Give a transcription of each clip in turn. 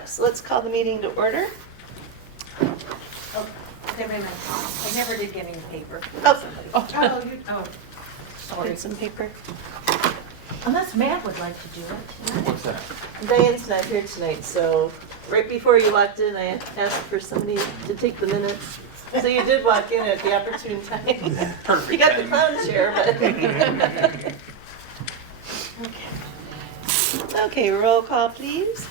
o'clock, so let's call the meeting to order. Oh, okay, wait a minute. I never did get any paper. Oh. Oh, sorry. Get some paper. Unless Matt would like to do it. What's that? Diane's not here tonight, so right before you walked in, I asked for somebody to take the minutes. So you did walk in at the opportune time. Perfect You got the timing. clown chair, but. Okay. Okay, roll call, please. Is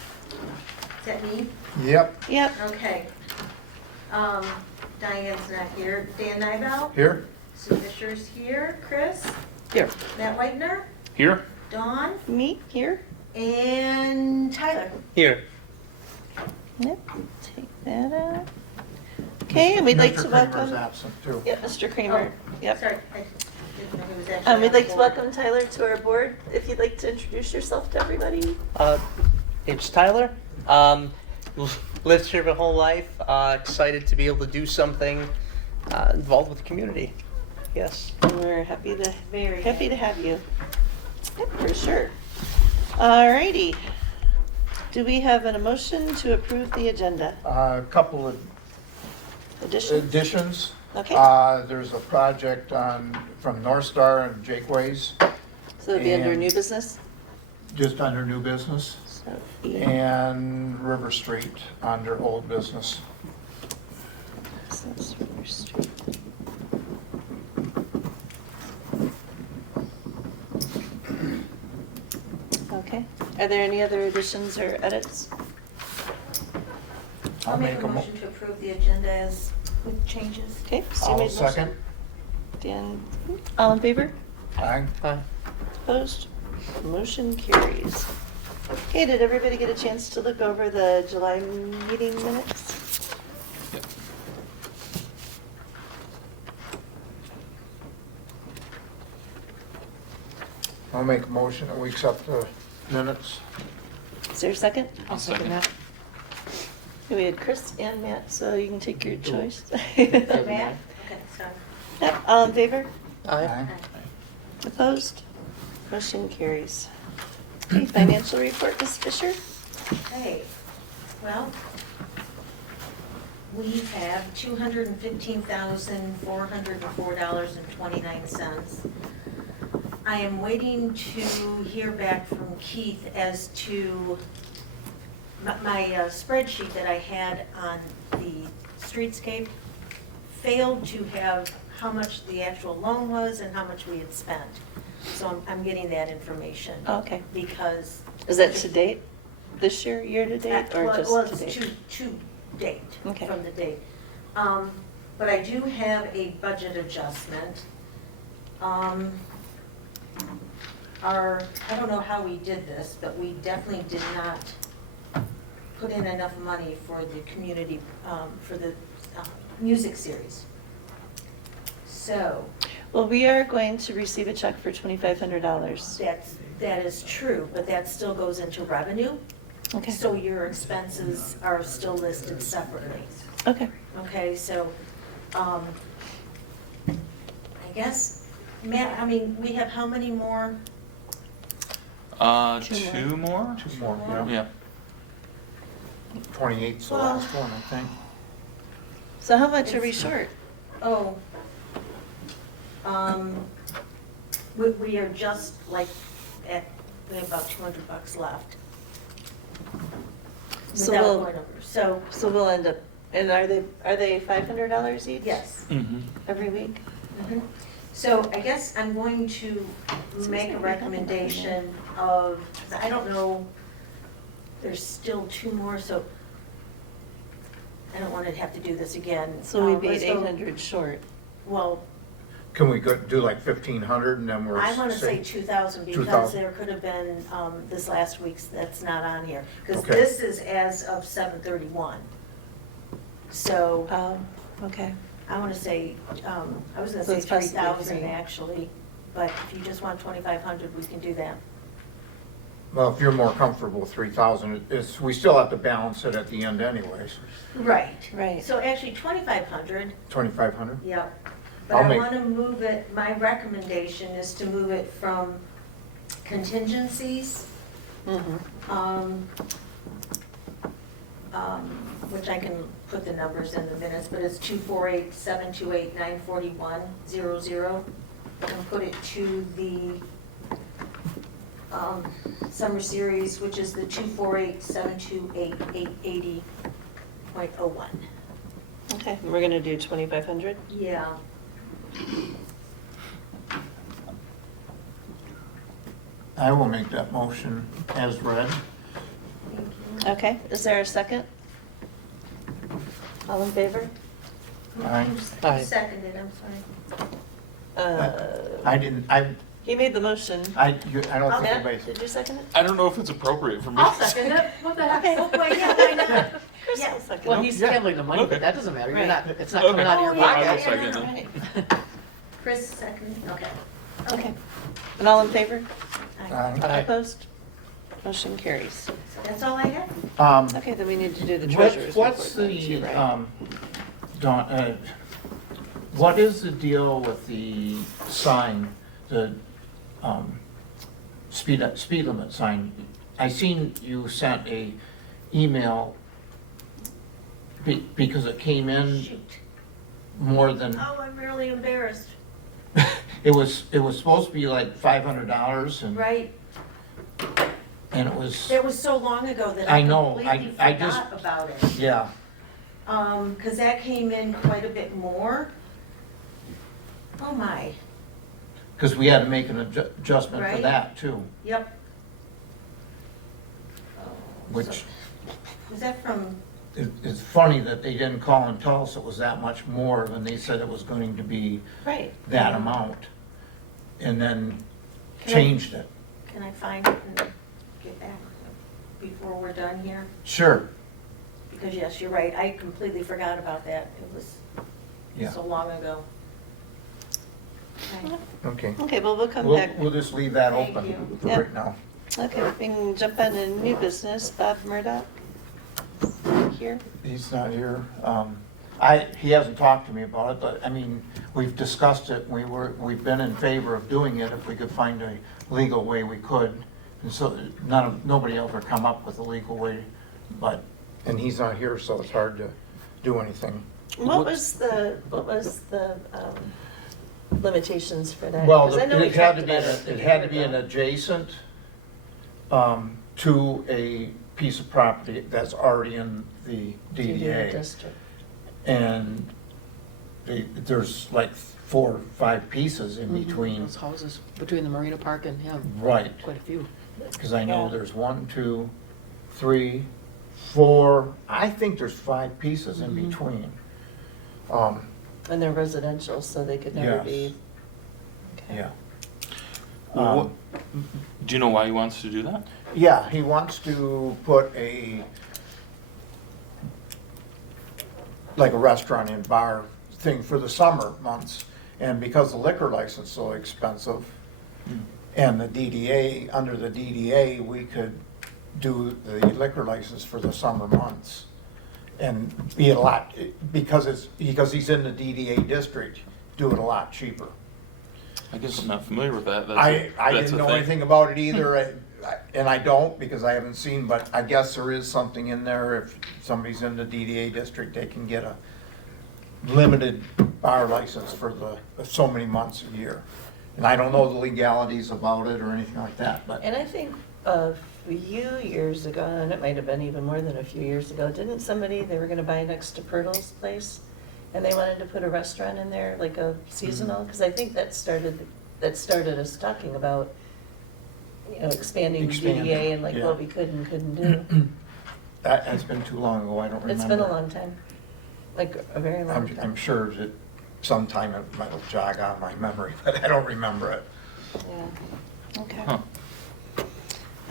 that me? Yep, Yep. Okay. Diane's not here. Dan Nibel? here. Sue Fisher's here. Chris? Here. Matt Whitener? Here? Dawn? Me, here. And Tyler? Here. Yep, take that out. Okay, and we'd like to Mr. Kramer's welcome. absent too. Yep, Mr. Kramer. Yep. Sorry, I didn't know he was actually We'd on like to board. welcome Tyler to our board. If you'd like to introduce yourself to everybody. It's Tyler. Lived here my whole life. Excited to be able to do something involved with the community. Yes. We're happy to Very to have you. Yep, for sure. Alrighty. Do we have an motion to approve the agenda? A couple of Additions? additions. Okay. There's a project from North Star and Jakeways, So it'll be under and- new business? just under new business, So, E. and River Street under old business. Business, River Street. Okay. Are there any other additions or edits? I'll make a motion to approve the agenda as with changes. Okay, Sue I'll made motion. second. Dan, all in favor? Aye. Opposed? Motion carries. Okay, did everybody get a chance to look over the July meeting minutes? Yep. I'll make a motion that we accept the minutes. Is there a second? I'll second that. We had Chris and Matt, so you can take your choice. Matt? Okay, sorry. Yep, all in favor? Aye. Opposed? Motion carries. Okay, financial report, Ms. Fisher? Okay, well, we have $215,404.29. I am waiting to hear back from Keith as to my spreadsheet that I had on the Streetscape failed to have how much the actual loan was and how much we had spent. So I'm getting that information. Okay. Because. Is that to date? This year, year to date, or just Well, to it's date? to date, Okay. from the date. But I do have a budget adjustment. I don't know how we did this, but we definitely did not put in enough money for the community, for the music series. So, Well, we are going to receive a check for $2,500. that is true, but that still goes into revenue. Okay. So your expenses are still listed separately. Okay. Okay, so, I guess, Matt, I mean, we have how many more? Two more? Two more, yeah. Yeah. 28's the last one, I think. So how much are we short? Oh, we are just like we have about $200 left. So Without we'll- going over, so, So we'll end up, and are they $500 each? yes. Mm-hmm. Every week? Mhm. So I guess I'm going to make a recommendation of, I don't know, there's still two more, so I don't want to have to do this again. So we'd be at Let's go- 800 short. Well, Can we go, do like 1,500 and then we're. I want to say 2,000 because 2,000. there could have been this last week's that's not on here. Because Okay. this is as of 7/31. So Okay. I want to say, I was going So to it's say possibly 3,000 three. actually, but if you just want 2,500, we can do that. Well, if you're more comfortable with 3,000, it's, we still have to balance it at the end anyways. Right. Right. So actually 2,500, 2,500? yep. But I'll I make- want to move it, my recommendation is to move it from contingencies Mm-hmm. which I can put the numbers in the minutes, but it's 248-728-941-00, and put it to the summer series, which is the 248-728-880.01. Okay, we're gonna do 2,500? Yeah. I will make that motion as read. Thank you. Okay, is there a second? All in favor? Aye. Aye. Who seconded, I'm sorry. He made the motion. I don't think Matt, anybody. did you second it? I don't know if it's appropriate for me. I'll second it, what the heck? Oh, wait, yeah, why not? Chris Yeah. will second Well, it. he's Yeah. handling the money, Okay. but that doesn't matter. You're Right. not, it's not coming out of your Oh, yeah, I will pocket. second no, it. Right. Chris seconded, okay. Okay. And all in favor? Aye. Aye. Opposed? Motion carries. So that's all I have. Okay, then we need to do the treasurer's report. What's then, the, too, right? Dawn, what is the deal with the sign, the, speed limit sign? I seen you sent a email because it came in Shoot. more than, Oh, I'm really embarrassed. it was supposed to be like $500 and, Right, and it was, that was so long ago that I I know, completely I just- forgot about it. yeah. 'Cause that came in quite a bit more. Oh my, Because we had to make an adjustment for Right. that too, yep. Oh, which so- Was that from, it's funny that they didn't call and tell us it was that much more when they said it was going to be Right. that amount. And then Can I- changed it. can I find it and get back before we're done here? Sure, Because yes, you're right, I completely forgot about that. It was yeah, so long ago. Okay. okay. Okay, well, we'll come We'll, back. we'll just leave that Thank open you. for Yeah. right now. Okay, we can jump on to new business. Bob Murdock? Here? He's not here. He hasn't talked to me about it, but I mean, we've discussed it. We've been in favor of doing it if we could find a legal way we could. And so nobody ever come up with a legal way, and he's not here, so it's hard to do anything. What was the limitations for that? Well, 'Cause I know we it had to talked be, about it had to be an adjacent to a piece of property that's already in the DDA. district. And there's like 4 or 5 pieces in between. Those houses between the Marina Park and him, Right, quite a few. because I know Yeah. there's 1, 2, 3, 4, I think there's 5 pieces in Mhm. between. And they're residential, so they could never Yes. be. Okay. Yeah. Well, what, do you know why he wants to do that? Yeah, he wants to put like a restaurant and bar thing for the summer months. And because the liquor license is so expensive, and the DDA, under the DDA, we could do the liquor license for the summer months. And be a lot, because he's in the DDA district, do it a lot cheaper. I guess I'm not familiar with that. That's I that's didn't a know thing. anything about it either, and I don't because I haven't seen, but I guess there is something in there. If somebody's in the DDA district, they can get a limited bar license for so many months a year. And I don't know the legalities about it or anything like that, but And I think a few years ago, and it might have been even more than a few years ago, didn't somebody, they were gonna buy next to Pirtle's place? And they wanted to put a restaurant in there, like a seasonal, because I think that started us talking about, expanding the Expanding, DDA and like yeah. what we could and couldn't do. that's been too long ago, I don't remember. It's been a long time, like a very long I'm time. sure that sometime it might jog on my memory, but I don't remember it. Yeah, okay. Huh.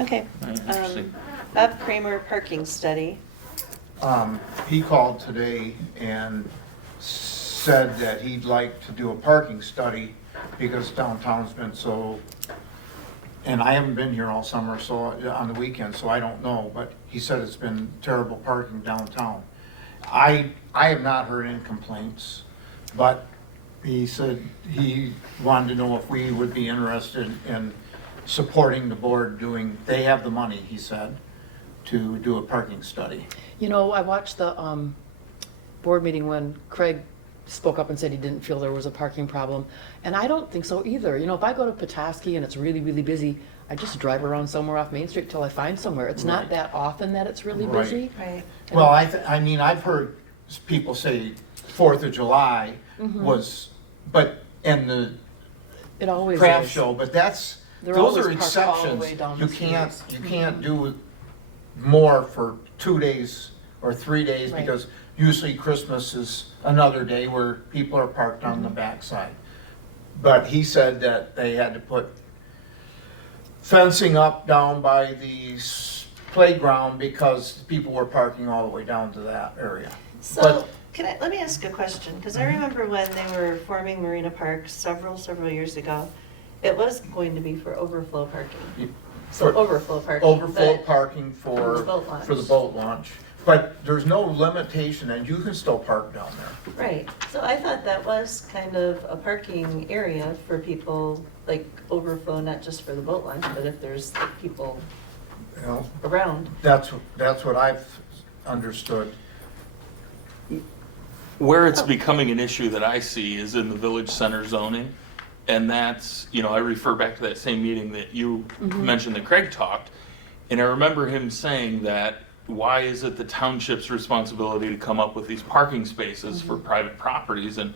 Okay. Interesting. Bob Kramer parking study. He called today and said that he'd like to do a parking study because downtown's been so, and I haven't been here all summer, so, on the weekend, so I don't know, but he said it's been terrible parking downtown. I have not heard any complaints, but he said he wanted to know if we would be interested in supporting the board they have the money, he said, to do a parking study. You know, I watched the board meeting when Craig spoke up and said he didn't feel there was a parking problem, and I don't think so either. You know, if I go to Petoskey and it's really, really busy, I just drive around somewhere off Main Street till I find somewhere. It's not Right. that often that it's really Right. busy. Right. Well, I mean, I've heard people say 4th of July was, and the It always craft is. show, but that's, They're those always are parked all the exceptions. way down You the can't, streets. you can't do more for 2 days or 3 days, Right. because usually Christmas is another day where people are parked on the backside. But he said that they had to put fencing up down by the playground because people were parking all the way down to that area. So, But- let me ask a question, because I remember when they were forming Marina Park several years ago, it was going to be for overflow parking. So For overflow parking. overflow but- parking for the boat launch. the boat launch. But there's no limitation, and you can still park down there. Right, so I thought that was kind of a parking area for people, like overflow, not just for the boat launch, but if there's like, people You know, around. that's what I've understood. Where it's becoming an issue that I see is in the village center zoning. And that's, I refer back to that same meeting that you mentioned that Craig talked. And I remember him saying that, why is it the township's responsibility to come up with these parking spaces for private properties? And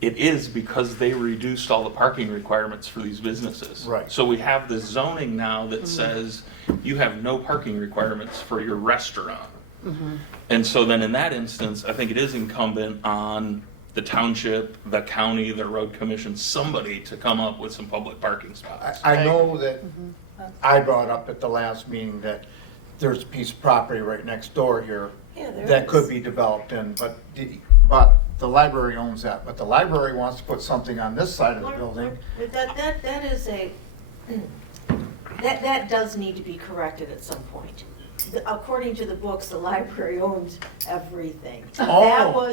it is because they reduced all the parking requirements for these businesses. Right. So we have the zoning now that says you have no parking requirements for your restaurant. And so then in that instance, I think it is incumbent on the township, the county, the road commission, somebody to come up with some public parking spots. I know that I brought up at the last meeting that there's a piece of property right next door here Yeah, there that is. could be developed in, but the library owns that. But the library wants to put something on this side of the building. That is that does need to be corrected at some point. According to the books, the library owns everything. Oh.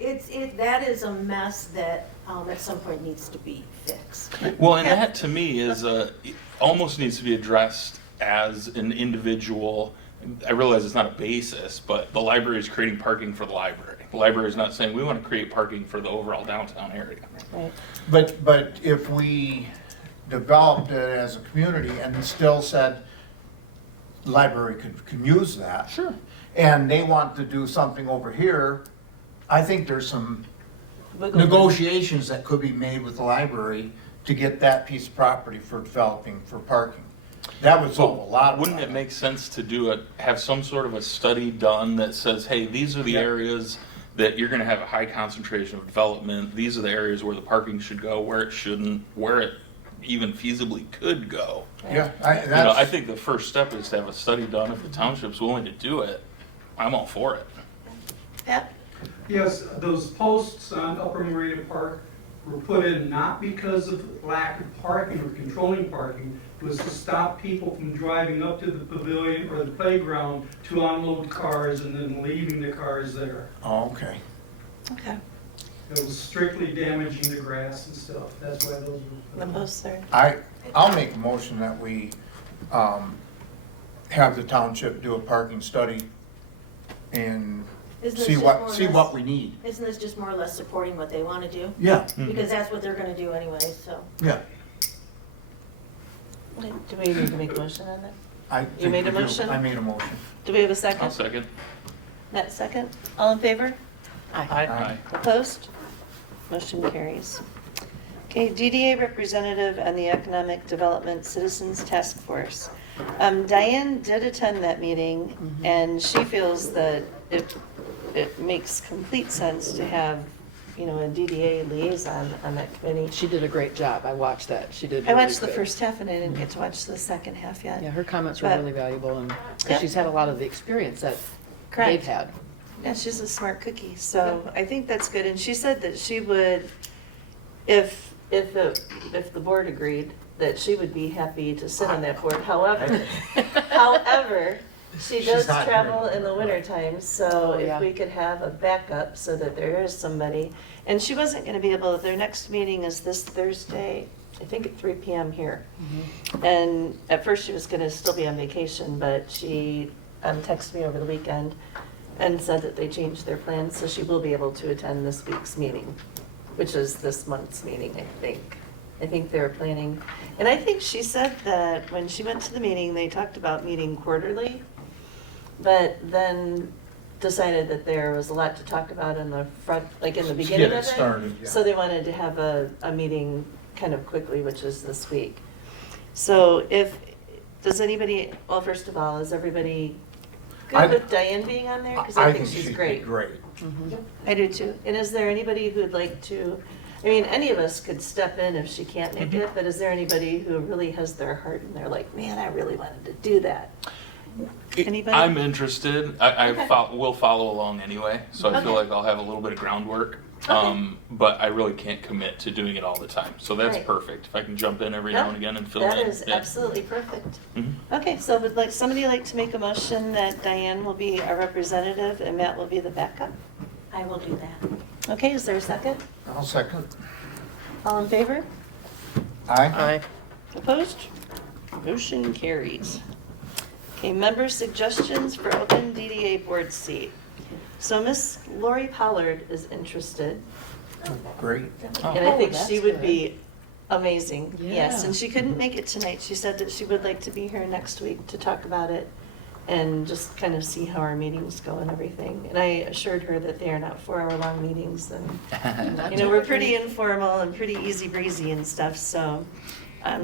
That is a mess that at some point needs to be fixed. Well, and that to me is almost needs to be addressed as an individual. I realize it's not a basis, but the library is creating parking for the library. The library is not saying we want to create parking for the overall downtown area. Right. But if we developed it as a community and still said the library can use that. Sure. And they want to do something over here, I think there's some Wiggle room. negotiations that could be made with the library to get that piece of property for developing for parking. That would solve a lot of Wouldn't it problems. make sense to have some sort of a study done that says, hey, these are the Yeah. areas that you're gonna have a high concentration of development, these are the areas where the parking should go, where it shouldn't, where it even feasibly could go. Yeah, I think the first step is to have a study done. If the township's willing to do it, I'm all for it. Yep. Yes, those posts on Upper Marina Park were put in not because of lack of parking or controlling parking, it was to stop people from driving up to the pavilion or the playground to unload cars and then leaving the cars there. Oh, okay. Okay. It was strictly damaging the grass and stuff, that's why those were The put in. posts are. I'll make a motion that we have the township do a parking study and Isn't this see just more or what less- we need. Isn't this just more or less supporting what they want to do? Yeah, Because that's what they're going to do anyway, so. yeah. Do we need to make a motion on that? I think made a we do. motion? I made a motion. Do we have a I'll second? second. Matt, second? All in favor? Aye. Opposed? Motion carries. Okay, DDA representative and the Economic Development Citizens Task Force. Diane did attend that meeting, and she feels that it makes complete sense to have, a DDA liaison on that committee. She did a great job. I watched that. She did. I really watched the good. first half, and I didn't get to watch the second half yet. Yeah, her comments were But- really valuable, and Yeah. she's had a lot of the experience that Correct. they've had. Yeah, she's a smart cookie, so I think that's good. And she said that she would, if the board agreed, that she would be happy to sit on that board. However, she She's does not here travel anymore. in the wintertime, so Oh, if yeah. we could have a backup so that there is somebody. And she wasn't gonna be able, their next meeting is this Thursday, I think at 3 PM here. And at first she was gonna still be on vacation, but she texted me over the weekend and said that they changed their plans, so she will be able to attend this week's meeting, which is this month's meeting, I think. I think they were planning, and I think she said that when she went to the meeting, they talked about meeting quarterly, but then decided that there was a lot to talk about in the front, like in the beginning of it. Get it started, yeah. So they wanted to have a meeting kind of quickly, which is this week. So does anybody, well, first of all, is everybody I- good with Diane being on there? Because I think she's she'd be great. great. I do too. And is there anybody who'd like to, I mean, any of us could step in if she can't make it, but is there anybody who really has their heart and they're like, man, I really wanted to do that? Anybody? I'm interested. I Okay. will follow along anyway, so I feel Okay. like I'll have a little bit of groundwork. Okay. But I really can't commit to doing it all the time. So that's Right. perfect. If I can jump in every Yeah, now and again and fill in. That is yeah. absolutely perfect. Mhm. Okay, so would like somebody like to make a motion that Diane will be our representative and Matt will be the backup? I will do that. Okay, is there a second? I'll second. All in favor? Aye. Aye. Opposed? Motion carries. Okay, member suggestions for open DDA board seat. So Miss Lori Pollard is interested, Great. and I think that's she would good. be amazing. Yes, Yeah. and she couldn't make it tonight. She said that she would like to be here next week to talk about it and just kind of see how our meetings go and everything. And I assured her that they are not 4-hour-long meetings, and you know, we're pretty informal and pretty easy breezy and stuff, so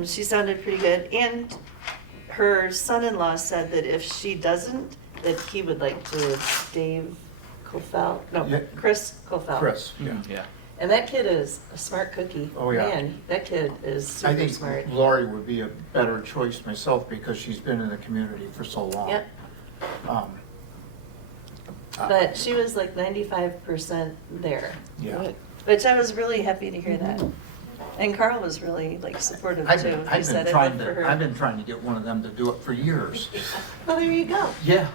she sounded pretty good. And her son-in-law said that if she doesn't, that he would like to, Dave Kofel, Yeah. no, Chris Kofel. Chris, yeah. Yeah. And that kid is a smart cookie. Oh, yeah. Man, that kid is I super think smart. Lori would be a better choice myself because she's been in the community for so long. Yep, Um, but she was like 95% there, Yeah. Good. which I was really happy to hear that. And Carl was really like supportive I've too. been, He I've said been I'd trying love for to, her. I've been trying to get one of them to do it for years. Well, there you go. Yeah,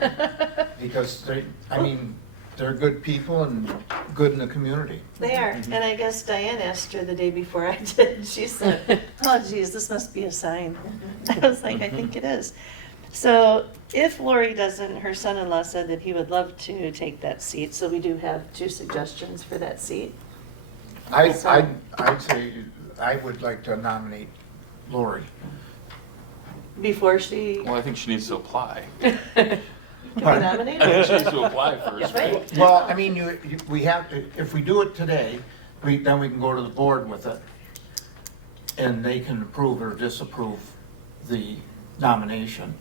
because they, I mean, they're good people and good in the community. They are, and I guess Diane asked her the day before I did, she said, oh geez, this must be a sign. I was like, I think it is. So if Lori doesn't, her son-in-law said that he would love to take that seat, so we do have 2 suggestions for that seat. I'd say, I would like to nominate Lori. Before she Well, I think she needs to apply. can be Pardon? I think nominated. she needs to apply first. Right. Well, I mean, we have to, if we do it today, then we can go to the board with it. And they can approve or disapprove the nomination.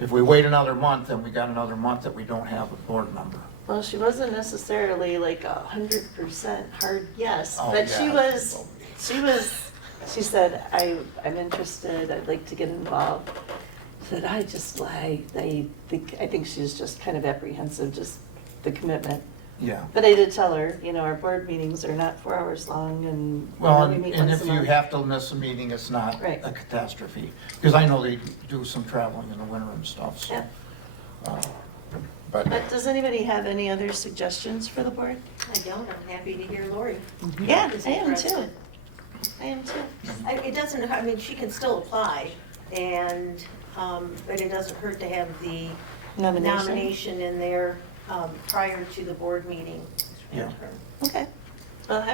If we wait another month, then we got another month that we don't have a board member. Well, she wasn't necessarily like 100% hard yes, Oh, but yeah. she said, I'm interested, I'd like to get involved. I said, I think she's just kind of apprehensive, just the commitment. Yeah. But I did tell her, you know, our board meetings are not 4 hours long and Well, we meet and once if a you month. have to miss a meeting, it's not Right. a catastrophe. Because I know they do some traveling in the winter and stuff, so. Yeah. But But does anybody have any other suggestions for the board? I don't, I'm happy to hear Lori. Yeah, is I am too. interested. I am too. It doesn't, I mean, she can still apply, and, but it doesn't hurt to have the nomination in there prior to the board meeting. Yeah. Okay. Well,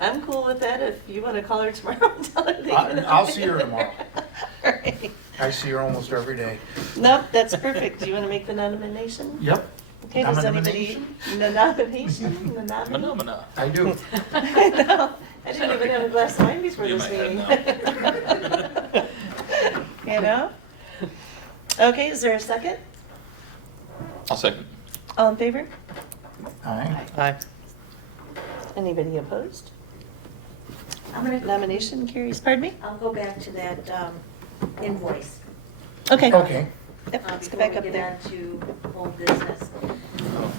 I'm cool with that. If you want to call her tomorrow and tell her that you can I'll see her tomorrow. All right. I see her almost every day. Nope, that's perfect. Do you want to make the nomination? Yep, Okay, does anybody? The nomination? The nomination? Phenomena. I do. I know. I didn't even have a glass of wine before In this my head meeting. You know? Okay, is there a second? I'll second. All in favor? Aye. Aye. Anybody opposed? I'm gonna, Nomination carries, pardon me? I'll go back to that invoice. Okay. Okay. Yep, let's go back up Before we there. get on to old business.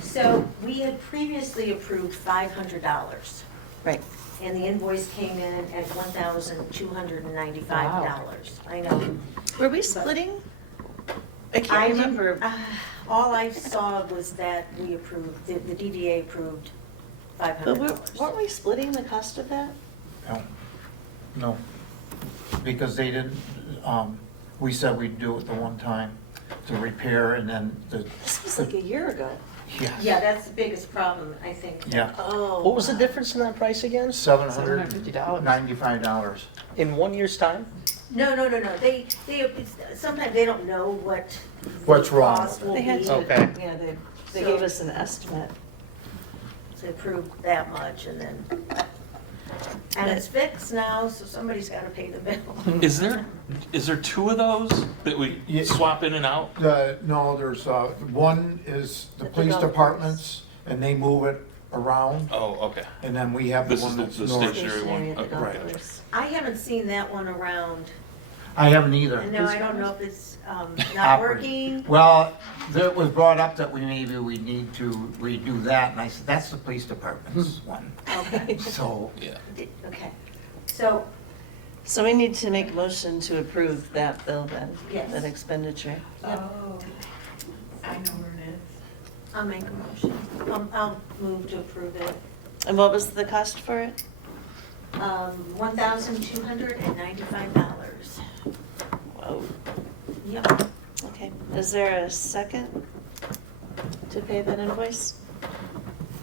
So we had previously approved $500, Right. and the invoice came in at $1,295. I know. Were we splitting? I I can't didn't- remember. All I saw was that we approved, the DDA approved But $500. weren't we splitting the cost of that? No, no, because they didn't, we said we'd do it the one time. to repair, and then This was like a year ago. yes. Yeah, that's the biggest problem, I think. Yeah, Oh. What was the difference in that price again? $750. In 1 year's time? No. They, sometimes they don't know what. What's the wrong cost with it. will They had be. to, Okay. yeah, they So- gave us an estimate. To approve that much and then, and it's fixed now, so somebody's gotta pay the bill. Is there two of those that we Yeah. swap in and out? No, there's, one is the At the police golf course. departments, and they move it around, Oh, okay. and then we have the This is one the that's the north. stationary one. Stationary at the Okay, golf gotcha. course. I haven't seen that one around, I haven't either. and no, I don't know if it's, not Operating. working. Well, it was brought up that we need to redo that, and I said, that's the police department's one. Okay, So, Yeah. okay, so, So we need to make a motion to approve that bill then? Yes. That expenditure? Oh, I know where it is. I'll make a motion, I'll move to approve it. And what was the cost for it? $1,295. Whoa, Yep. okay. Is there a second to pay that invoice?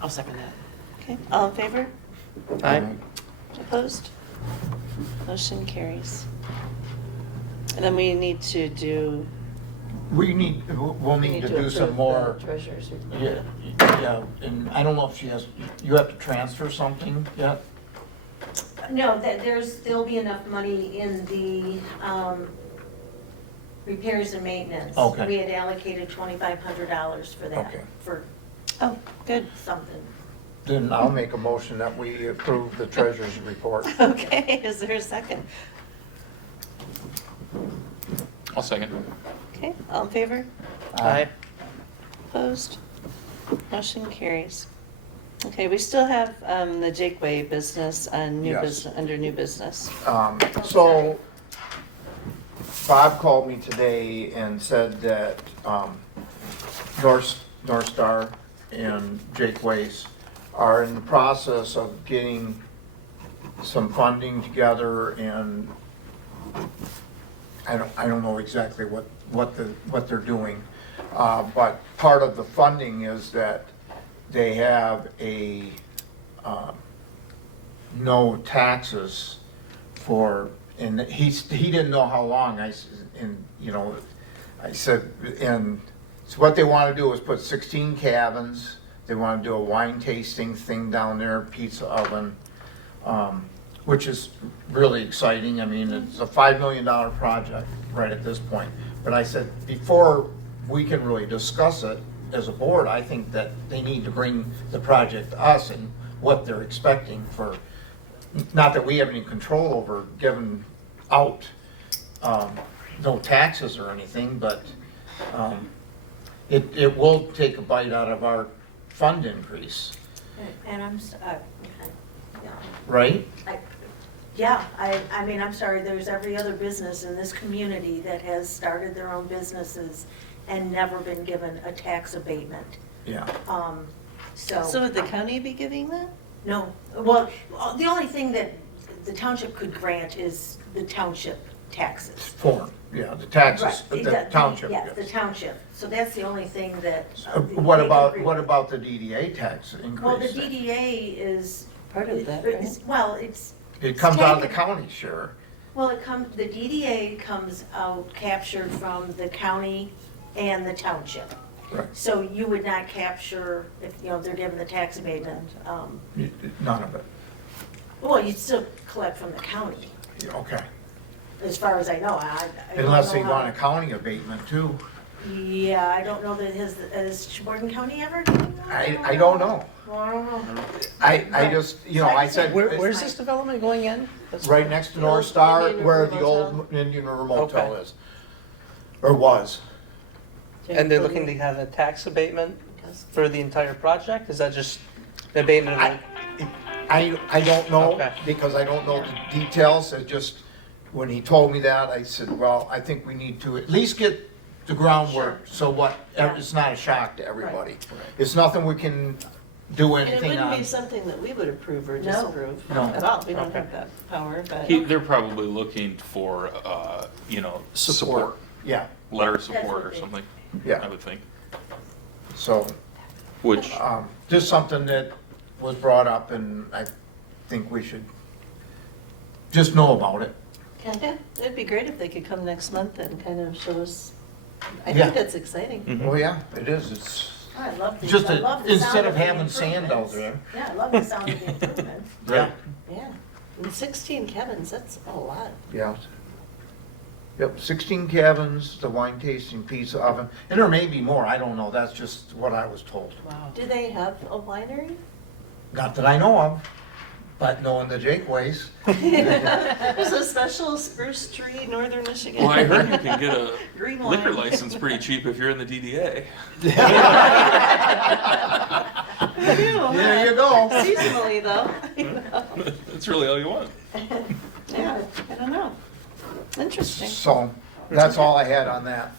I'll second that. Okay, all in favor? Aye. Opposed? Motion carries. And then we need to do. we'll need to do some approve more, the treasurer's report. yeah, and I don't know if you have to transfer something yet? No, there'll be enough money in the repairs and maintenance. Okay. We had allocated $2,500 for that, Okay. for Oh, good. something. Then I'll make a motion that we approve the treasurer's report. Okay, is there a second? I'll second. Okay, all in favor? Aye. Opposed? Motion carries. Okay, we still have the Jakeway business on new Yes. business, under new business. So Bob called me today and said that North Star and Jake Waste are in the process of getting some funding together, and I don't know exactly what they're doing. But part of the funding is that they have a no taxes for, and he didn't know how long. I said, and so what they want to do is put 16 cabins. They want to do a wine tasting thing down there, pizza oven, which is really exciting. I mean, it's a $5 million project right at this point. But I said, before we can really discuss it as a board, I think that they need to bring the project to us and what they're expecting for, not that we have any control over giving out no taxes or anything, but it will take a bite out of our fund increase, And I'm, right? yeah, I mean, I'm sorry, there's every other business in this community that has started their own businesses and never been given a tax abatement. Yeah. So would the county be giving that? No, well, the only thing that the township could grant is the township taxes. Yeah, the taxes, Right, the township. Yeah, the township, so that's the only thing that. What they about, can what agree. about the DDA tax Well, the increase? DDA is. Part of that, it's- right? Well, it's. It comes out of the taken. county share. Well, the DDA comes out captured from the county and the township. Right. So you would not capture, if, they're given the tax abatement, None of it. well, you'd still collect from the county, Yeah, okay. as far as I know. I don't Unless know they how- want a county abatement too. Yeah, I don't know that has Sheboygan County ever given that? I don't know. Well, I don't know. I just, I said. Where's this development going in? That's- Right next to The North old Star, Indian where River the old Motel. Indian River Motel Okay. is. Or was. And they're looking to have a tax abatement for the entire project? Is that just the abatement of the? I don't know, Okay. because I don't know the details. It just, when he told me that, I said, well, I think we need to at least get the groundwork, so what, Yeah. it's not a shock to everybody. Right. It's nothing we can do And it anything wouldn't be on. something that we would approve or No. disapprove No. at all. We don't Okay. have that power, but. They're probably looking for, support. Yeah, letter of That's support what or they- something, Yeah, I would think. so, Which, just something that was brought up, and I think we should just know about it. Yeah, it'd be great if they could come next month and kind of show us. I Yeah. think that's exciting. Mhm. Oh, yeah, it is, it's I love the, just I love the instead sound of the having sand out improvements. there. Yeah, I love the sound of the improvements. Yeah, Yeah, and 16 cabins, that's a lot. yeah. Yep, 16 cabins, the wine tasting pizza oven, and there may be more, I don't know, that's just what I was told. Wow. Do they have a winery? Not that I know of, but knowing the Jake ways. There's a special spruce tree, northern Michigan. well, I heard you can get a Green liquor wine. license pretty cheap if you're in the DDA. There you go. Seasonally, though. You know. That's really all you want. Yeah, I don't know. Interesting. So, that's all I had on that.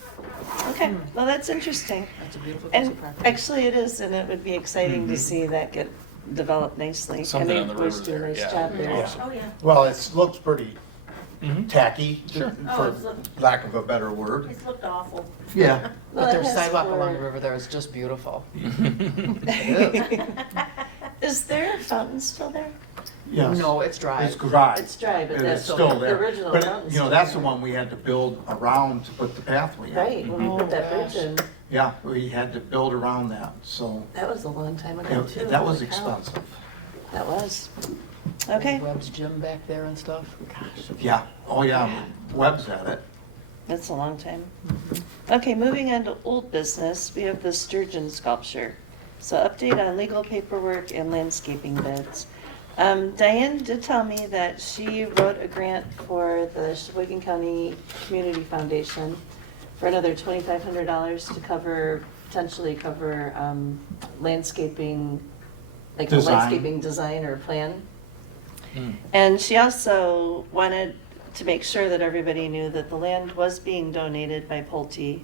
Okay, well, that's interesting. That's a beautiful piece And of property. actually, it is, and it would be exciting to see that get developed nicely. Something And on the they always river do a there, nice yeah. job there. Awesome. Oh, yeah. Well, it looks pretty Mhm. tacky, Sure. Oh, for it's looked, lack of a better word. it's looked awful. Yeah. Well, But their it has sidewalk for- along the river there is just beautiful. Is there a fountain still there? Yes. No, it's dry. It's dry. It's dry, but And that's it's still there. the original But, fountain's you know, still that's the there. one we had to build around to put the pathway in. Right, when we put that Oh, bridge gosh. in, Yeah, we had to build around that, so that was a long time ago, too. that was Holy cow. expensive. That was. Okay, Webb's gym back there and stuff. Gosh. Yeah, oh yeah, Webb's at it. that's a long time. Okay, moving on to old business, we have the Sturgeon sculpture. So update on legal paperwork and landscaping bids. Diane did tell me that she wrote a grant for the Sheboygan County Community Foundation for another $2,500 to potentially cover landscaping, like a Design. landscaping design or plan. Mm. And she also wanted to make sure that everybody knew that the land was being donated by Pulte.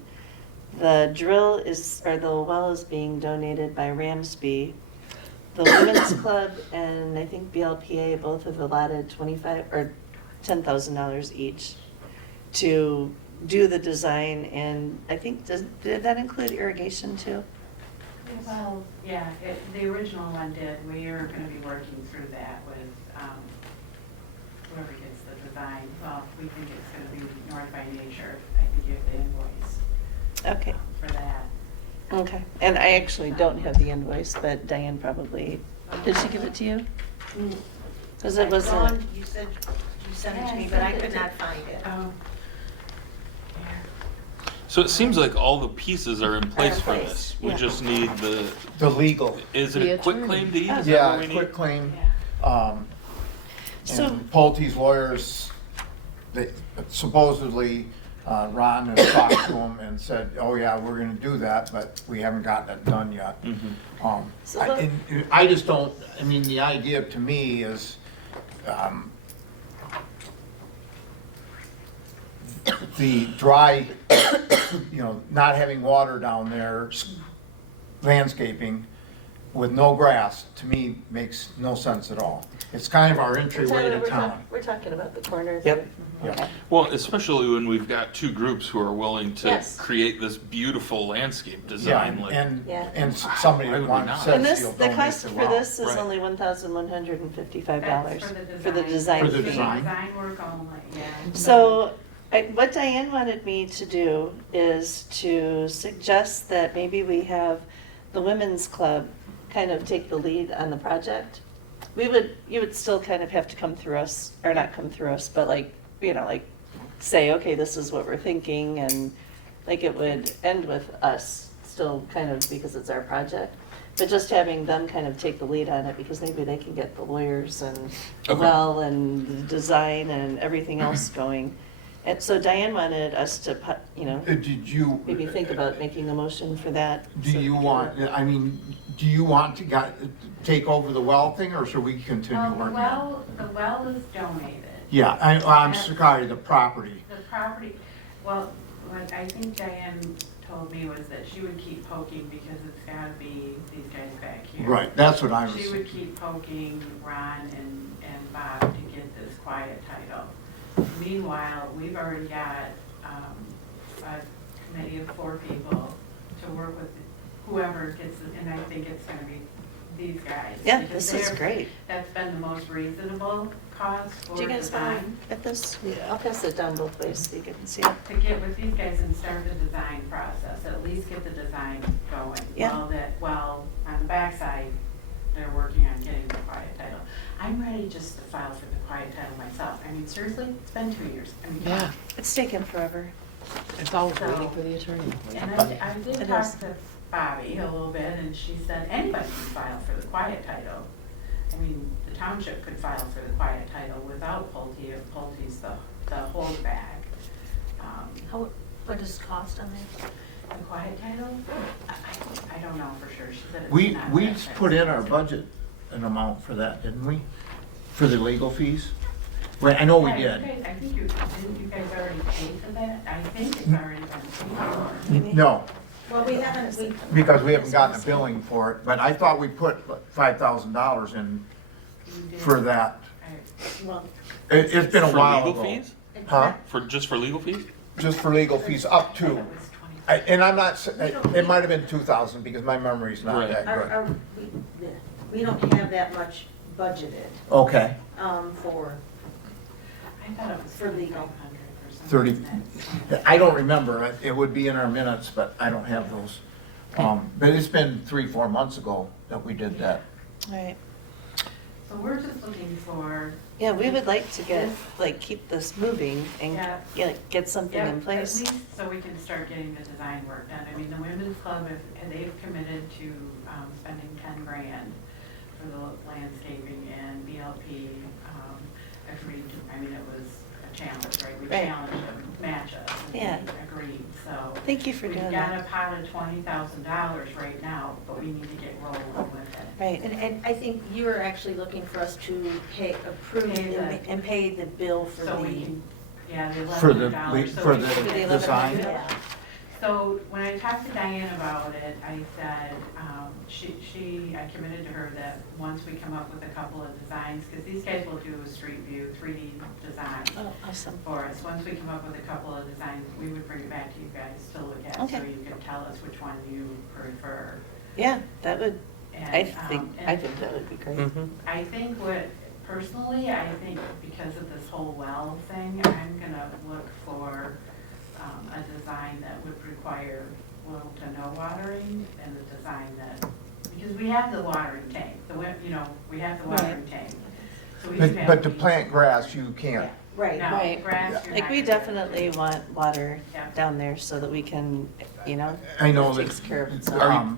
The well is being donated by Ramsby. The Women's Club and I think BLPA both have allotted $10,000 each to do the design, and I think, did that include irrigation too? Well, yeah, the original one did. We are going to be working through that with whoever gets the design. Well, we think it's going to be North by Nature. I can give the invoice Okay, for that. okay. And I actually don't have the invoice, but Diane probably, did she give it to you? Because it was Dawn, you said you sent it to me, but I could not find it. Oh. So it seems like all the pieces are in place in for place, this. We yeah. just need The legal, is it The a quick attorney. claim deed? Is that yeah, what we need? quick claim. Yeah. So- And Pulte's lawyers, they supposedly, Ron has talked to him and said, oh yeah, we're gonna do that, but we haven't gotten it done yet. Mhm. So the- I just don't, I mean, the idea to me is, the dry, you know, not having water down there, landscaping with no grass, to me, makes no sense at all. It's kind of our entryway Tyler, to town. we're talking about the corner Yep. there. Yeah. Okay. Well, especially when we've got two groups who are willing to Yes. create this beautiful landscape Yeah, design. Like, Yeah. and somebody Why would we wants, not? And says this, he'll the donate cost the for well. this is Right. only $1,155 That's for the design For the fee. design. Design work only, yeah. So, what Diane wanted me to do is to suggest that maybe we have the Women's Club kind of take the lead on the project. You would still kind of have to come through us, or not come through us, but like, say, okay, this is what we're thinking, and like it would end with us still kind of, because it's our project. But just having them kind of take the lead on it, because maybe they can get the lawyers and the Okay. well and the design and everything else going. And so Diane wanted us to, Did you? maybe think about making a motion for that. Do you want, I mean, do you want to take over the well thing, or should we continue Well, working on it? the well is donated. Yeah, I'm sorry, the property. The property, well, what I think Diane told me was that she would keep poking because it's gotta be these guys back here. Right, that's what I was. She would keep poking Ron and Bob to get this quiet title. Meanwhile, we've already got, committee of 4 people to work with whoever gets, and I think it's gonna be these guys. Yeah, because this is they're- great. That's been the most reasonable cost for Do you guys want design. to get this? I'll pass it down both ways so you can see it. To get with these guys and start the design process, at least get the design going. Yeah. While on the backside, they're working on getting the quiet title. I'm ready just to file for the quiet title myself. I mean, seriously, it's been 2 years. I mean, come Yeah, on. It's taken forever. it's always So- waiting for the attorney. And I did It talk is. to Bobby a little bit, and she said anybody can file for the quiet title. I mean, the township could file for the quiet title without Pulte, if Pulte's the holdback. What does cost on that? The quiet title? I don't know for sure. She said it's We not we that put in our expensive. budget an amount for that, didn't we? For the legal fees? Well, I know we Yeah, did. I think didn't you guys already pay for that? I think it's already been paid for. No, Well, we haven't, because we haven't gotten a billing for it, but I thought we put $5,000 in You did. for that. well, It's been a For while legal ago. fees? Huh? Just for legal fees? Just for legal fees, up It to. was 20. And I'm not, it might have been 2,000 because my memory's not Right. that good. we don't have that much budgeted, Okay, for, I thought it was For legal. 3,500 or something. 30. like that. I don't remember, it would be in our minutes, but I don't have those. But it's been 3-4 months ago that we did that. All right. So we're just looking for. Yeah, we would like to get, like, keep this moving and Yeah. get something in place. At least so we can start getting the design work done. I mean, the Women's Club, they've committed to spending 10 grand for the landscaping, and BLP agreed to, I mean, it was a challenge, right? We Right. challenged them, match us, and Yeah. they agreed, so. Thank you for We've doing got that. a pot of $20,000 right now, but we need to get rolling with it. Right. and I think you were actually looking for us to approve Pay the- and pay the bill for So we the. can, yeah, the For the $1,100. so for we the can- For the design? Yeah. So when I talked to Diane about it, I said, I committed to her that once we come up with a couple of designs, because these guys will do a street view, 3D design Oh, awesome. for us. Once we come up with a couple of designs, we would bring it back to you guys to look at, so Okay. you can tell us which one you prefer. Yeah, that would, And, I think that would be great. Mhm. I think personally, I think because of this whole well thing, I'm gonna look for a design that would require little to no watering, and a design that, because we have the watering tank, we have the watering tank. So we just have But to these- plant grass, you can't. Right. No, Right. grass, you're Like, not we gonna- definitely want water Yeah. down there so that we can, I know it that. takes care of itself.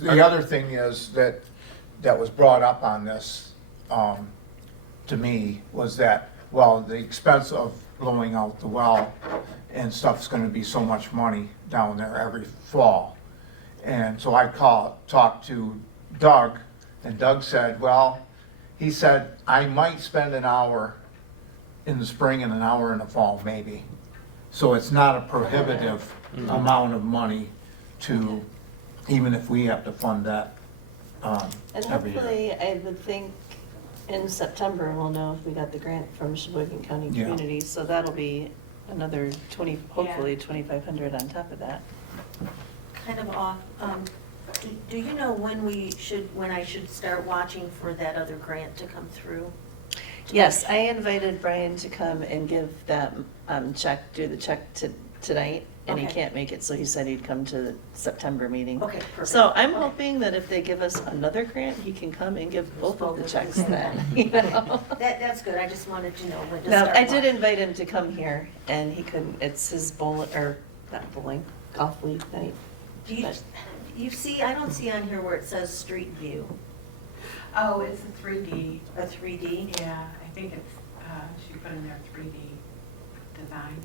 The other thing is that was brought up on this, to me, was that, well, the expense of blowing out the well and stuff's gonna be so much money down there every fall. And so I talked to Doug, and Doug said, well, he said, I might spend an hour in the spring and an hour in the fall, maybe. So it's not a prohibitive amount of money to, even if we have to fund that And every year. hopefully, I would think in September, we'll know if we got the grant from Sheboygan County Yeah. Community, so that'll be another hopefully 2,500 on top of that. Kind of off, do you know when I should start watching for that other grant to come through? Yes, I invited Brian to come and give that do the check tonight, and he Okay. can't make it, so he said he'd come to the September meeting. Okay, perfect. So I'm Okay. hoping that if they give us another grant, he can come and give both of the checks then, you know? That's good, I just wanted to know when to No, start. I did watching. invite him to come here, and he couldn't, it's his golf league night. Do you see, I don't see on here where it says street view, Oh, it's a 3D. a 3D. Yeah, I think it's, she put in there 3D design.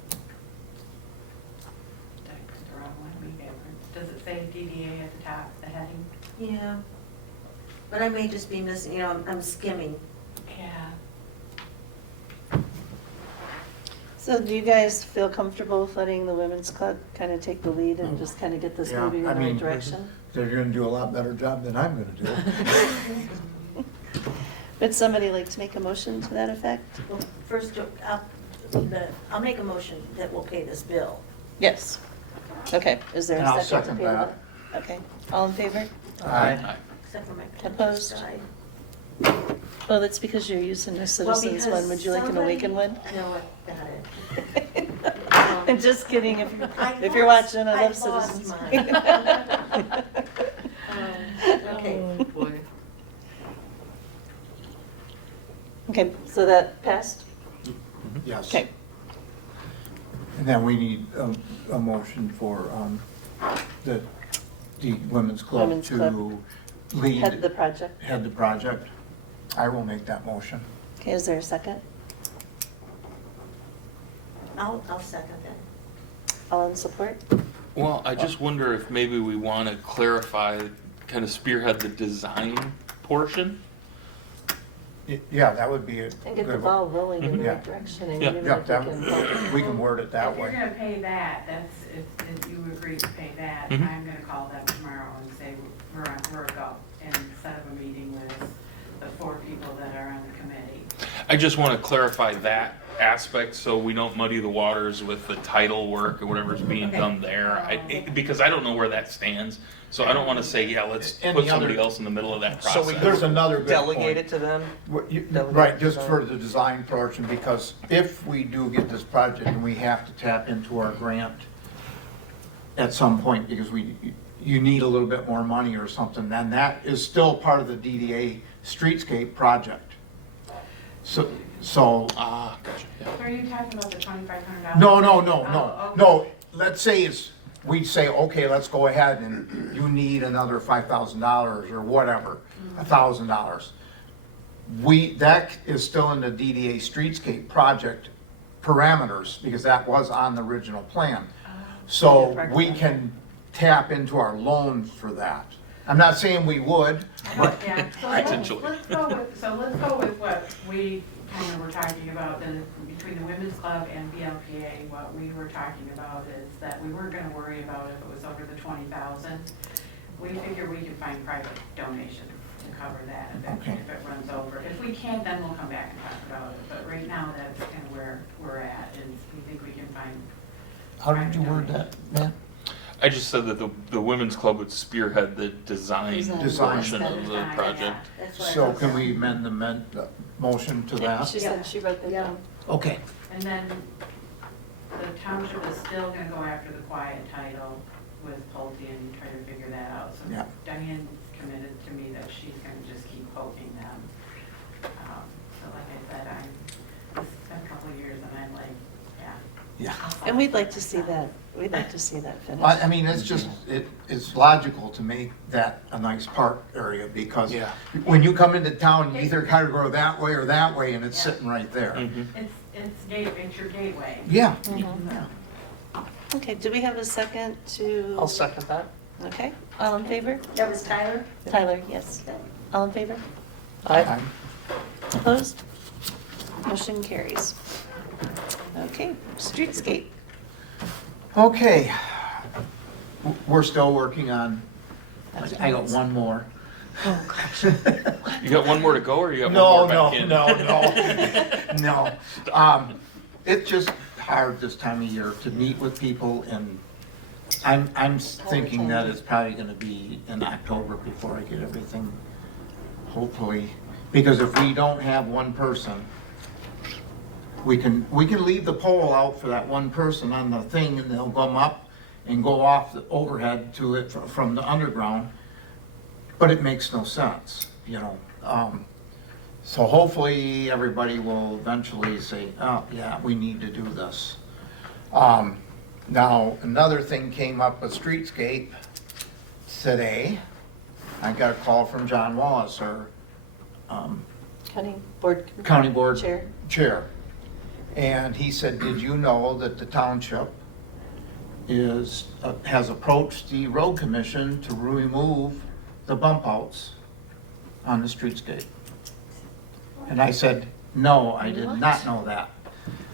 Did I print the wrong one? Maybe I print- Does it say DDA at the top, the heading? Yeah. But I may just be missing, I'm skimming. Yeah. So do you guys feel comfortable with letting the women's club kind of take the lead and just kind of get this Yeah, moving in I the right mean, direction? They're gonna do a lot better job than I'm gonna do. Would somebody like to make a motion to that effect? Well, first, I'll make a motion that we'll pay this bill. Yes. Okay, is there And a I'll second to second table that? Okay, all in favor? Aye. Except for my pen Opposed? just died. Oh, that's because you're using the citizens one. Would you like an awaken one? No, I got it. I'm just kidding. If you're lost- watching, I I love lost citizens. mine. Okay. Oh, boy. Okay, so that passed? Yes. Okay. And then we need a motion for the Women's Club Women's to Club. lead. Head the project. Head the project. I will make that motion. Okay, is there a second? I'll second that. All in support? Well, I just wonder if maybe we want to clarify, kind of spearhead the design portion. Yeah, that would be a And get the good ball rolling in the Yeah. right direction and Yeah. even Yeah, if we that, can. we can word it that If you're way. gonna pay that, that's, if you agree to pay that, Mhm. I'm gonna call them tomorrow and say, we're a go, and set up a meeting with the 4 people that are on the committee. I just want to clarify that aspect so we don't muddy the waters with the title work or whatever's being Okay. done there. Because I don't know where that stands, so I don't want to say, yeah, let's And put the somebody other- else in the middle of that So we process. There's another good Delegate point. it to them. Delegate Right, just design. for the design portion, because if we do get this project and we have to tap into our grant at some point, because you need a little bit more money or something, then that is still part of the DDA Streetscape project. So, Ah, gotcha. Yeah. So are you talking about the $2,500? Oh, no, let's say we'd say, okay, let's go ahead and you need another $5,000 or whatever, $1,000. That is still in the DDA Streetscape project parameters, because that was on the original plan. So we can tap into our loan for that. I'm not saying we would, but Yeah, so Potentially. let's go with what we kind of were talking about, then between the Women's Club and BLPA, what we were talking about is that we weren't gonna worry about if it was over the 20,000. We figure we can find private donations to cover that Okay. if it runs over. If we can, then we'll come back and talk about it, but right now, that's kind of where we're at, is we think we can find. how did you word that, Matt? I just said that the Women's Club would spearhead the design Design. portion of the project. That's what I So was can we saying. amend the motion to Yeah, that? she said she wrote that Yeah. down. Okay. And then the township is still gonna go after the quiet title with Pulte and try to figure that out. So Yeah. Diane's committed to me that she's gonna just keep poking them. So like I said, it's been a couple of years and I'm like, yeah. Yeah. And we'd like to see that, we'd like to see that finished. I mean, it's just, it's logical to make that a nice park area, because Yeah. when you come into town, you either gotta go that way or that way, and it's Yeah. sitting right there. Mhm. It's your gateway. Yeah. Mhm. Okay, do we have a second to? I'll second that. Okay, all in favor? That was Tyler? Tyler, yes. All in favor? Aye. Opposed? Motion carries. Okay, Streetscape. Okay. We're still working on, I got one more. Oh, gosh. You got one more to go, or you got one No, more no, back in? no, no. It's just hard this time of year to meet with people, and I'm thinking that it's probably gonna be in October before I get everything, hopefully. Because if we don't have one person, we can leave the pole out for that one person on the thing, and they'll come up and go off the overhead to it from the underground. But it makes no sense, you know. So hopefully everybody will eventually say, oh, yeah, we need to do this. Now, another thing came up with Streetscape today. I got a call from John Wallace, our County Board Chair. Chair. And he said, did you know that the township has approached the road commission to remove the bump outs on the streetscape? And I said, no, I did not know that.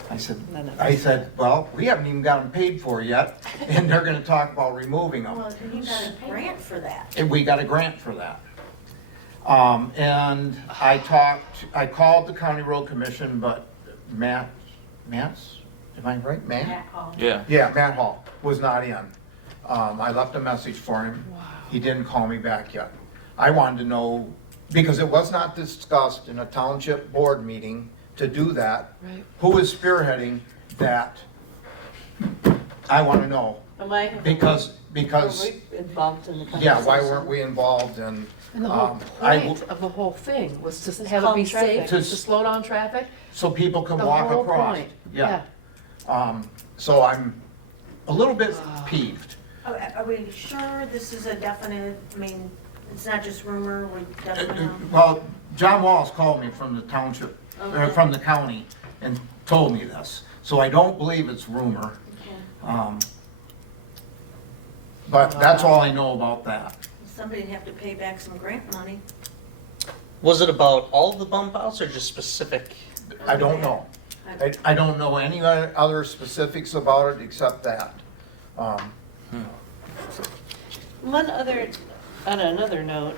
I said, well, we haven't even got them paid for yet, and they're gonna talk about removing them. Well, you got a grant for that. And we got a grant for that. And I called the county road commission, but Matt's, am I right, Matt? Matt called. Yeah. Yeah, Matt Hall was not in. I left a message for him. He didn't call me back yet. I wanted to know, because it was not discussed in a township board meeting to do that. Right. Who is spearheading that? I want to know, Why have because, were we involved in the conversation? yeah, why weren't we involved in? And the whole I point of the whole thing was to Just have it calm be traffic. safe, to slow down traffic. So people can The walk whole across. point. Yeah. So I'm a little bit peeved. Are we sure this is a definite, I mean, it's not just rumor, we definitely know? Well, John Wallace called me from the township, or Okay. from the county, and told me this. So I don't believe it's rumor. Okay. But that's all I know about that. Somebody'd have to pay back some grant money. Was it about all the bump outs or just specific? I don't know. I don't know any other specifics about it except that. One other, on another note,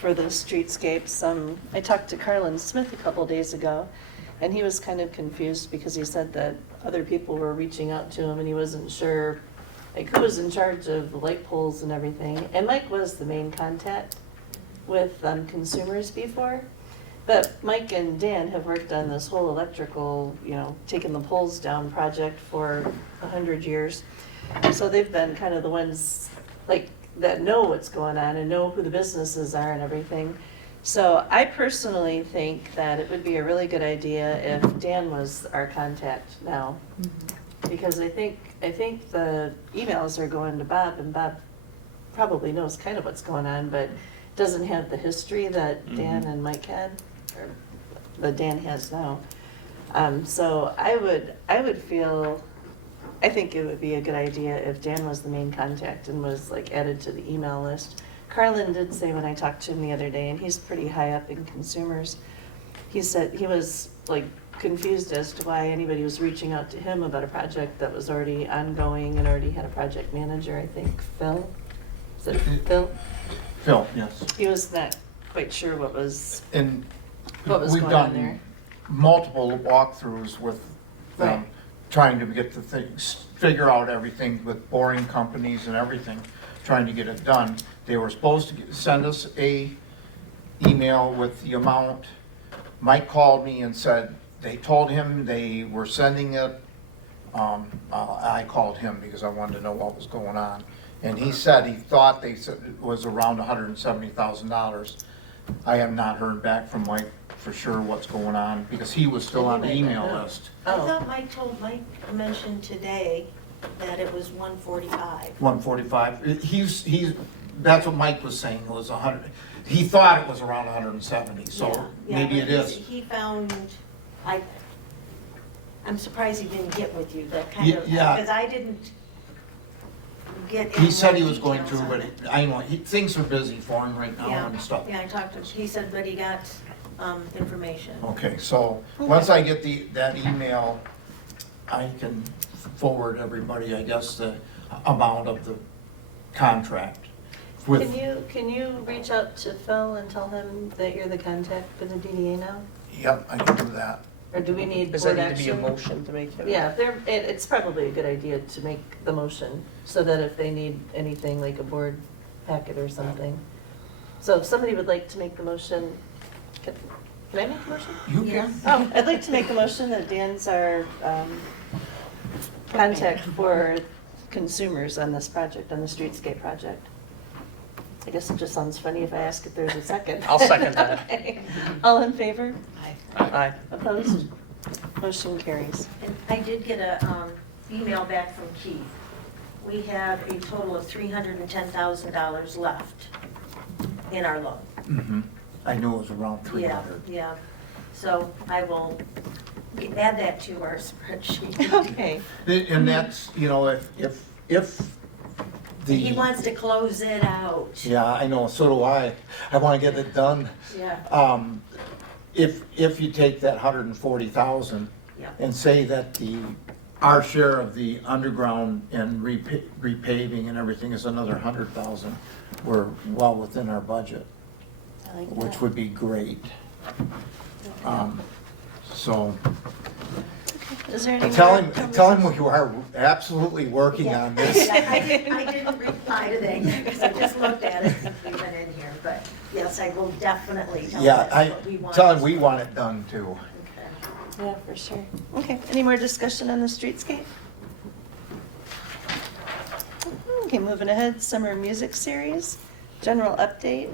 for the streetscapes, I talked to Carlin Smith a couple days ago, and he was kind of confused because he said that other people were reaching out to him and he wasn't sure, like, who was in charge of the light poles and everything. And Mike was the main contact with consumers before. But Mike and Dan have worked on this whole electrical, taking the poles down project for 100 years. So they've been kind of the ones, like, that know what's going on and know who the businesses are and everything. So I personally think that it would be a really good idea if Dan was our contact now. Because I think the emails are going to Bob, and Bob probably knows kind of what's going on, but doesn't have the history that Dan and Mike had, or that Dan has now. So I think it would be a good idea if Dan was the main contact and was like added to the email list. Carlin did say when I talked to him the other day, and he's pretty high up in consumers, he said he was like confused as to why anybody was reaching out to him about a project that was already ongoing and already had a project manager, I think, Phil. Is it Phil? Phil, yes. He was not quite sure what was And going we've on there. done multiple walkthroughs with them, Right. trying to get the things, figure out everything with boring companies and everything, trying to get it done. They were supposed to send us a email with the amount. Mike called me and said they told him they were sending it. I called him because I wanted to know what was going on. And he said he thought they said it was around $170,000. I have not heard back from Mike for sure what's going on because he was still on the email list. I Oh. thought Mike mentioned today that it was 145. 145. That's what Mike was saying, it was 100. He thought it was around 170, so Yeah, maybe but it is. He found, I'm surprised he didn't get with you, that kind Yeah, of, yeah. because I didn't get. He any said he more was going to, details on but it. I know, things are busy for him right now Yeah, and stuff. yeah, I talked to him, he said, but he got information. Okay, so once I get that email, I can forward everybody, I guess, the amount of the contract. With, Can you reach out to Phil and tell him that you're the contact for the DDA now? yep, I can do that. Or do we need Does board that need to be a action? motion to make it? Yeah, it's probably a good idea to make the motion, so that if they need anything like a board packet or something. So if somebody would like to make the motion, can I make the motion? You Yes. can? Oh, I'd like to make a motion that Dan's our contact for consumers on this project, on the Streetscape project. I guess it just sounds funny if I ask if there's a second. I'll second that. Okay. All in favor? Aye. Opposed? Motion carries. And I did get a email back from Keith. We have a total of $310,000 left in our loan. Mm-hmm. I knew it was around Yeah, 300. yeah. So I will add that to our spreadsheet. Okay. And that's, if the. He wants to close it out. Yeah, I know, so do I. I want to get it done. Yeah, If you take that 140,000 yeah. and say that our share of the underground and repaving and everything is another 100,000, we're well within our budget, I like which that. would be great. So, Is there any tell more him we are absolutely working on this. Yeah, I didn't reply to that yet, because I just looked at it since we've been in here, but yes, I will definitely tell Yeah, them I, what we want. tell him we want it done too. Okay. Yeah, for sure. Okay, any more discussion on the streetscape? Okay, moving ahead, summer music series, general update.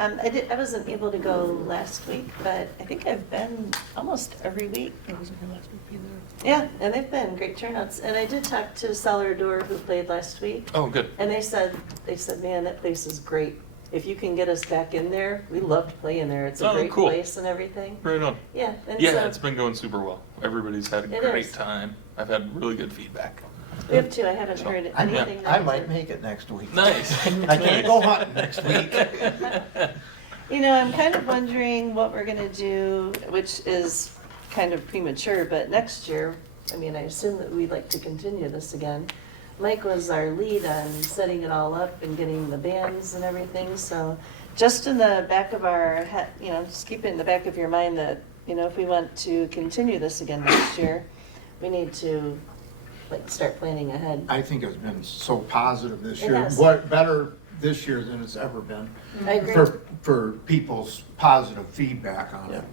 I wasn't able to go last week, but I think I've been almost every week. I wasn't here last week either. Yeah, and they've been great turnouts. And I did talk to Salvador, who played last week, Oh, good. and they said, man, that place is great. If you can get us back in there, we loved playing there. It's a Oh, great cool. place and everything. Right on. Yeah, and Yeah, so it's been going super well. Everybody's had a It great is. time. I've had really good feedback. we have two. I haven't So, heard I anything. might, I negative. might make it next week. Nice. I can't go hunting next week. You know, I'm kind of wondering what we're gonna do, which is kind of premature, but next year, I mean, I assume that we'd like to continue this again. Mike was our lead on setting it all up and getting the bands and everything, so just in the back of our head, you know, just keep it in the back of your mind that, you know, if we want to continue this again next year, we need to, like, start planning ahead. I think it's been so positive this It year. has. What, better this year than it's ever been. I agree. For people's positive feedback on it.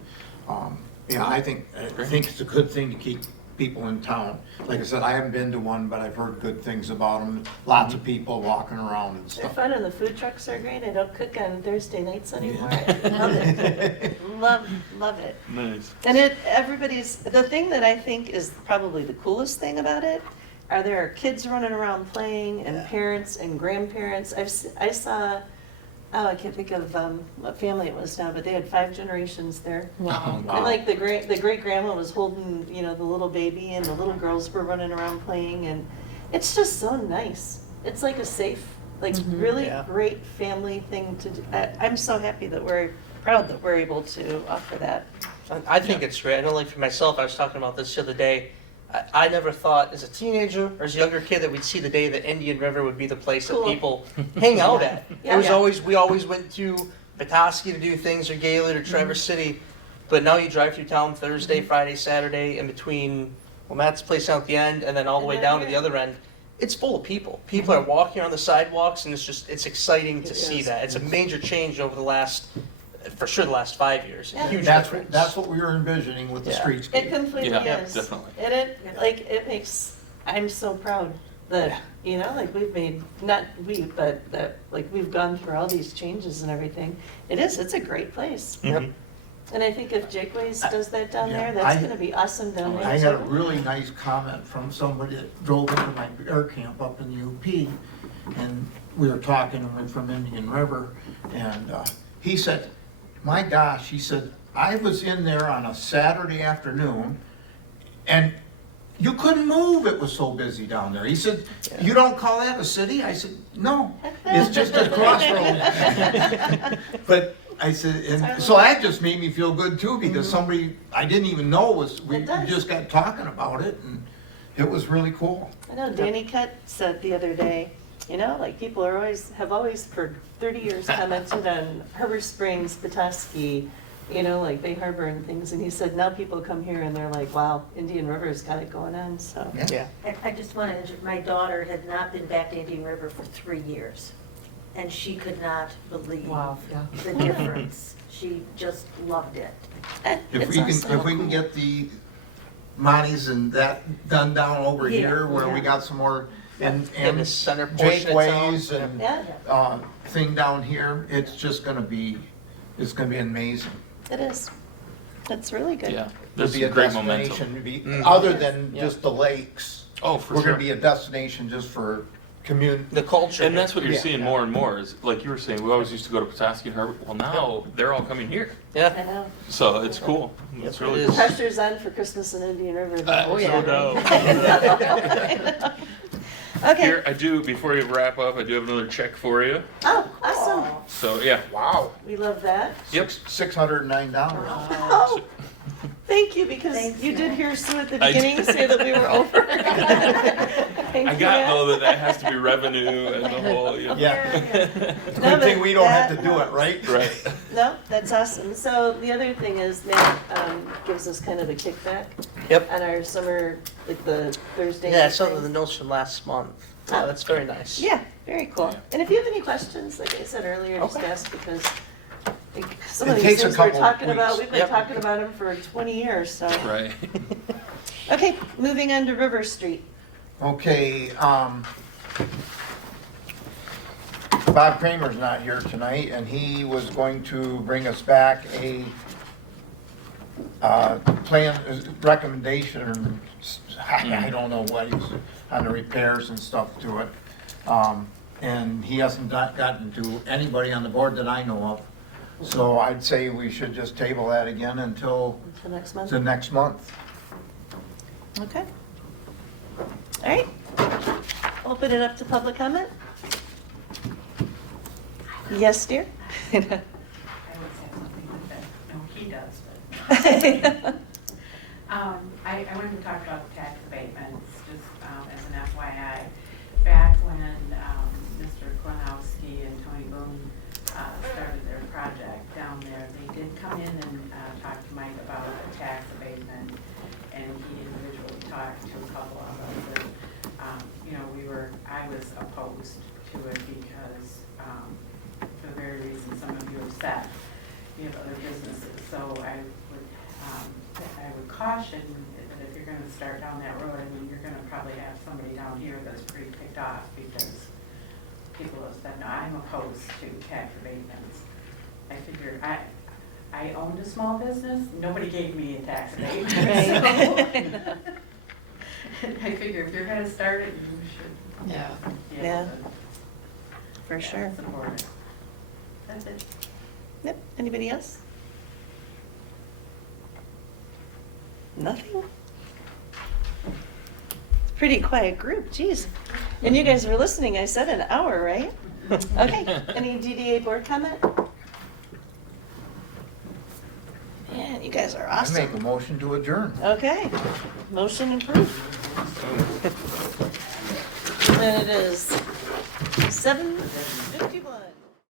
Yeah, I think it's a good thing to keep people in town. Like I said, I haven't been to one, but I've heard good things about them. Lots of people walking around and They're stuff. fun and the food trucks are great. I don't cook on Thursday nights anymore. I love it. Love it. Nice. And the thing that I think is probably the coolest thing about it are there are kids running around playing and parents and grandparents. I saw, I can't think of what family it was now, but they had 5 generations there. Oh, And like the great grandma was holding, you know, the little baby and the little girls were running around playing and it's just so nice. It's like a safe, like really Yeah. great family thing to do. I'm so happy that we're proud that we're able to offer that. I think it's great. I know, like for myself, I was talking about this the other day. I never thought as a teenager or as a younger kid that we'd see the day that Indian River would be the place Cool. that people hang out at. Yeah. It was Yeah. we always went to Petoskey to do things or Gaylord or Traverse City. But now you drive through town Thursday, Friday, Saturday, in between, well, Matt's place out at the end and then all the And way then down to here. the other end. It's full of people. People are walking on the sidewalks and it's exciting to It see is. that. It's a major change over the last 5 years. Yeah. Huge That's difference. that's what we were envisioning with the Yeah. It streetscape. completely Yeah, is. definitely. And it makes, I'm so proud that, you know, like we've made, not we, but that, like we've gone through all these changes and everything. It's a great place. Mhm. And I think if Jake Ways does that down Yeah, there, that's I- gonna be awesome down there. I had a too. really nice comment from somebody that drove into my air camp up in the UP, and we were talking, and we're from Indian River, and he said, my gosh, he said, I was in there on a Saturday afternoon, and you couldn't move, it was so busy down there. He said, you don't call that a city? I said, no, it's just a crossroads. But I said, and so that just made me feel good too, because somebody I didn't even know we It does. just got talking about it, and it was really cool. I know Danny Cutt said the other day, you know, like people have always for 30 years commented on Harbor Springs, Petoskey, you know, like Bay Harbor and things. And he said now people come here and they're like, wow, Indian River's got it going on. So Yeah. I just wanted to, my daughter had not been back to Indian River for 3 years, and she could not believe Wow, yeah. the difference. She just loved it. it's awesome. If we can get the Monties and that done down over Yeah, here, where we yeah. got some more, and In the center portion Jake of town. Ways and Yeah, thing down here, it's gonna be amazing. it is. It's really good. Yeah, To there's be some a great destination, momentum. to be, other than just the lakes. Oh, for We're sure. gonna be a destination just for community. The culture. And that's what you're Yeah. seeing more and more is, like you were saying, we always used to go to Petoskey and Harbor. Well, now they're all coming here. I Yeah. know. So it's cool. It's Yes, really it cool. is. Pressure's on for Christmas in Indian River. though. Oh, yeah. No doubt. Okay. Here, I do, before you wrap up, I do have another check for you. Oh, awesome. So, yeah. Wow. We love that. Yep. $609. Oh, thank you, because Thanks, you did Matt. hear Sue at the I beginning did. say that we were over. I got, though, that has to be revenue and the whole, you know. Yeah. No, Good thing but we don't have that- to do it, right? Right. No, that's awesome. So the other thing is Matt gives us kind of a kickback Yep. on our summer like the Thursday. Yeah, I saw things. the notes from last month. So that's very nice. Yeah, very cool. Yeah. And if you have any questions, like I said earlier, just Okay. ask because like, some of It these takes a things we're couple of talking about, weeks. we've been Yep. talking about them for 20 years, so. Right. Okay, moving on to River Street. Okay, Bob Kramer's not here tonight, and he was going to bring us back a plan, recommendation, or I don't know what he's, on the repairs and stuff to it. And he hasn't gotten to anybody on the board that I know of. So I'd say we should just table that again until Until next month. the next month. Okay. All right. Open it up to public comment. Yes, dear? I would say something like that, no, he does, but. I wanted to talk about the tax abatements, just as an FYI. Back when Mr. Klanowski and Tony Boone started their project down there, they did come in and talk to Mike about a tax abatement, and he individually talked to a couple of us. And, I was opposed to it because, for the very reason some of you have said, you have other businesses. So I would caution that if you're gonna start down that road, I mean, you're gonna probably have somebody down here that's pretty ticked off because people have said, no, I'm opposed to tax abatements. I figured, I owned a small business, nobody gave me a tax abatement. Right. So I figure if you're gonna start it, you should. Yeah. be able Yeah. to, For sure. support it. That's it. Yep. Anybody else? Nothing? Pretty quiet group, geez. And you guys were listening, I said an hour, right? Okay, any DDA board comment? Man, you guys are I make a awesome. motion to adjourn. Okay, motion approved. And it is 7:51.